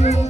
Thank you.